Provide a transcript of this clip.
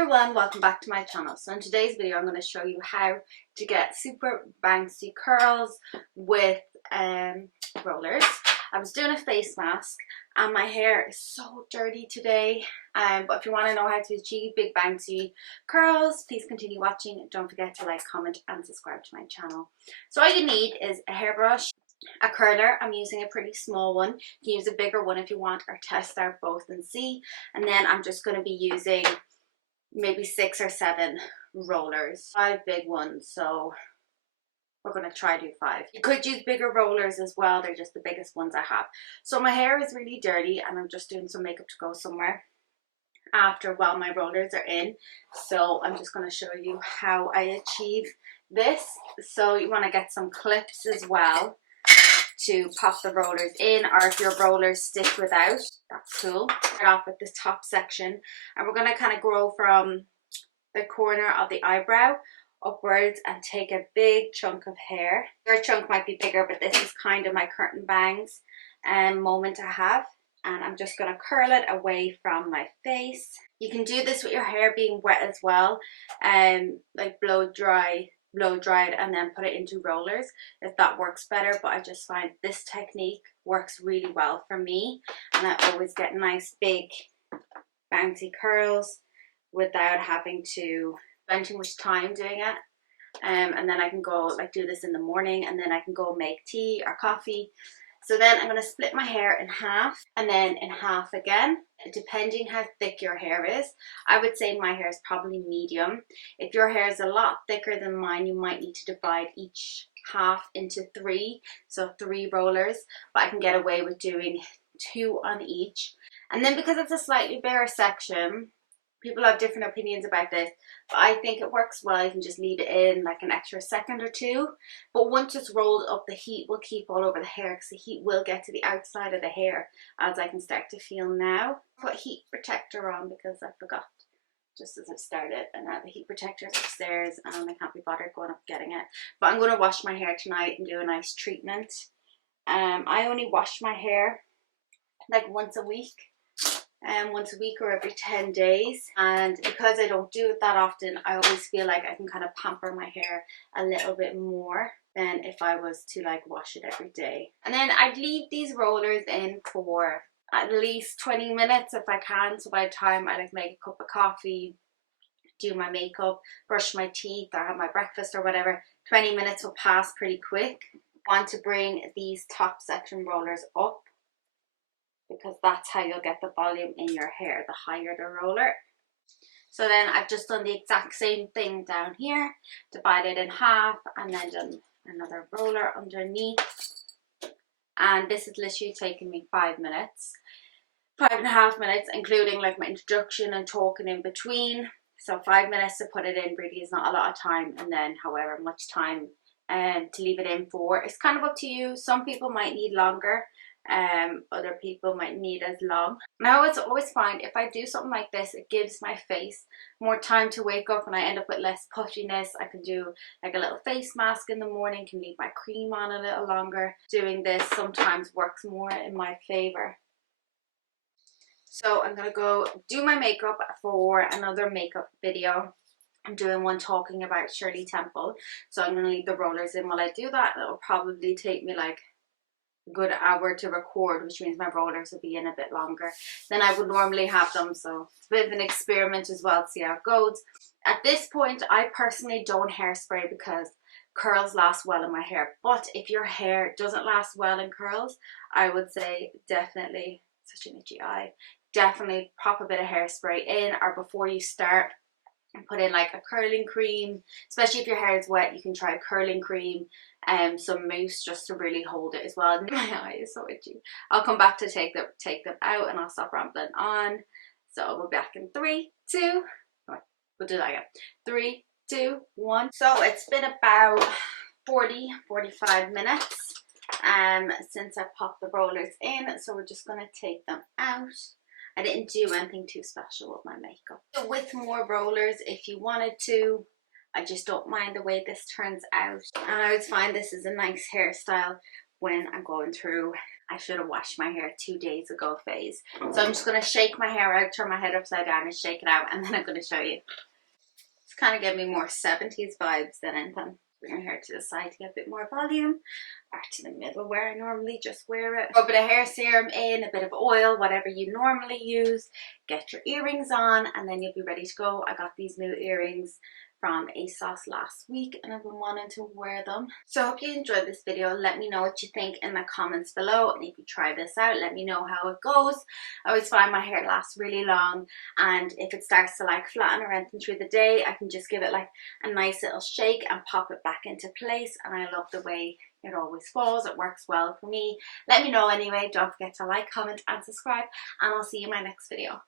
everyone, welcome back to my channel. So in today's video I'm going to show you how to get super bouncy curls with rollers. I was doing a face mask and my hair is so dirty today, but if you want to know how to achieve big bouncy curls, please continue watching. Don't forget to like, comment and subscribe to my channel. So all you need is a hairbrush, a curler. I'm using a pretty small one. You can use a bigger one if you want, or test out both and see. And then I'm just going to be using maybe 6 or 7 rollers, 5 big ones, so we're going to try do 5. You could use bigger rollers as well, they're just the biggest ones I have. So my hair is really dirty and I'm just doing some makeup to go somewhere after while my rollers are in. So I'm just going to show you how I achieve this. So you want to get some clips as well to pop the rollers in, or if your rollers stick without, that's cool. Start off with this top section and we're going to kind of grow from the corner of the eyebrow upwards and take a big chunk of hair. Your chunk might be bigger, but this is kind of my curtain bangs moment to have, and I'm just going to curl it away from my face. You can do this with your hair being wet as well, like blow dry it and then put it into rollers if that works better, but I just find this technique works really well for me and I always get nice big bouncy curls without having to spend too much time doing it. And then I can go like do this in the morning and then I can go make tea or coffee. So then I'm going to split my hair in half and then in half again, depending how thick your hair is. I would say my hair is probably medium. If your hair is a lot thicker than mine, you might need to divide each half into 3, so 3 rollers, but I can get away with doing 2 on each. And then because it's a slightly bigger section, people have different opinions about this, but I think it works well. You can just leave it in like an extra second or 2, but once it's rolled up, the heat will keep all over the hair because the heat will get to the outside of the hair, as I can start to feel now. Put heat protector on because I forgot just as I've started, and now the heat protector is upstairs and I can't be bothered going up getting it. But I'm going to wash my hair tonight and do a nice treatment. I only wash my hair like once a week or every 10 days, and because I don't do it that often, I always feel like I can kind of pamper my hair a little bit more than if I was to like wash it every day. And then I'd leave these rollers in for at least 20 minutes if I can, so by the time I like make a cup of coffee, do my makeup, brush my teeth or have my breakfast or whatever, 20 minutes will pass pretty quick. I want to bring these top section rollers up because that's how you'll get the volume in your hair, the higher the roller. So then I've just done the exact same thing down here, divided in half and then done another roller underneath. And this is literally taking me 5 minutes, 5.5 minutes, including like my introduction and talking in between. So 5 minutes to put it in really is not a lot of time, and then however much time to leave it in for. It's kind of up to you. Some people might need longer. Other people might need as long. Now it's always find if I do something like this, it gives my face more time to wake up and I end up with less puffiness. I can do like a little face mask in the morning, can leave my cream on a little longer. Doing this sometimes works more in my favor. So I'm gonna go do my makeup for another makeup video. I'm doing one talking about Shirley Temple, so I'm gonna leave the rollers in while I do that. It'll probably take me like good hour to record, which means my rollers will be in a bit longer than I would normally have them, so it's a bit of an experiment as well to see how it goes. At this point I personally don't hairspray because curls last well in my hair, but if your hair doesn't last well in curls, I would say definitely, such an itchy eye, definitely pop a bit of hairspray in, or before you start and put in like a curling cream. Especially if your hair is wet, you can try a curling cream and some mousse just to really hold it as well. My eye is so itchy. I'll come back to take them out and I'll stop rambling on. So we'll be back in 3, 2, we'll do that again. 3, 2, 1. So it's been about 40-45 minutes since I popped the rollers in, so we're just going to take them out. I didn't do anything too special with my makeup. So with more rollers if you wanted to. I just don't mind the way this turns out. And I always find this is a nice hairstyle when I'm going through I should have washed my hair 2 days ago phase. So I'm just going to shake my hair out, turn my head upside down and shake it out, and then I'm going to show you. It's kind of giving me more 70s vibes than anything. Bring your hair to the side to get a bit more volume. Back to the middle where I normally just wear it. Rub a bit of hair serum in, a bit of oil, whatever you normally use. Get your earrings on and then you'll be ready to go. I got these new earrings from ASOS last week and I've been wanting to wear them. So I hope you enjoyed this video. Let me know what you think in the comments below, and if you try this out, let me know how it goes. I always find my hair lasts really long, and if it starts to like flatten or anything through the day, I can just give it like a nice little shake and pop it back into place, and I love the way it always falls. It works well for me. Let me know anyway. Don't forget to like, comment and subscribe, and I'll see you in my next video.